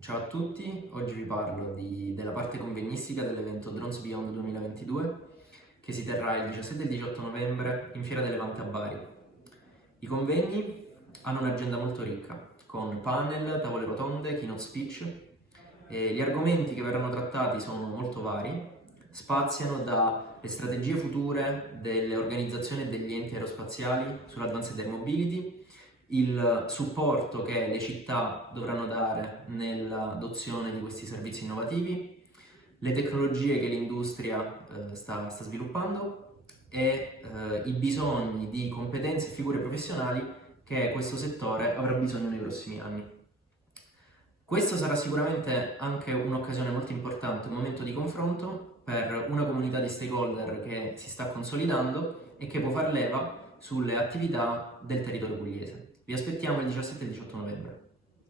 Ciao a tutti, oggi vi parlo della parte convegnistica dell'evento Drones Beyond 2022 che si terrà il 17 e il 18 novembre in Fiera delle Levante a Bari. I convegni hanno un'agenda molto ricca, con panel, tavole rotonde, keynote speech e gli argomenti che verranno trattati sono molto vari, spaziano dalle strategie future delle organizzazioni e degli enti aerospaziali sull'Advanced Air Mobility, il supporto che le città dovranno dare nell'adozione di questi servizi innovativi, le tecnologie che l'industria sta sviluppando e i bisogni di competenze e figure professionali che questo settore avrà bisogno nei prossimi anni. Questo sarà sicuramente anche un'occasione molto importante, un momento di confronto per una comunità di stakeholder che si sta consolidando e che può far leva sulle attività del territorio pugliese. Vi aspettiamo il 17 e il 18 novembre.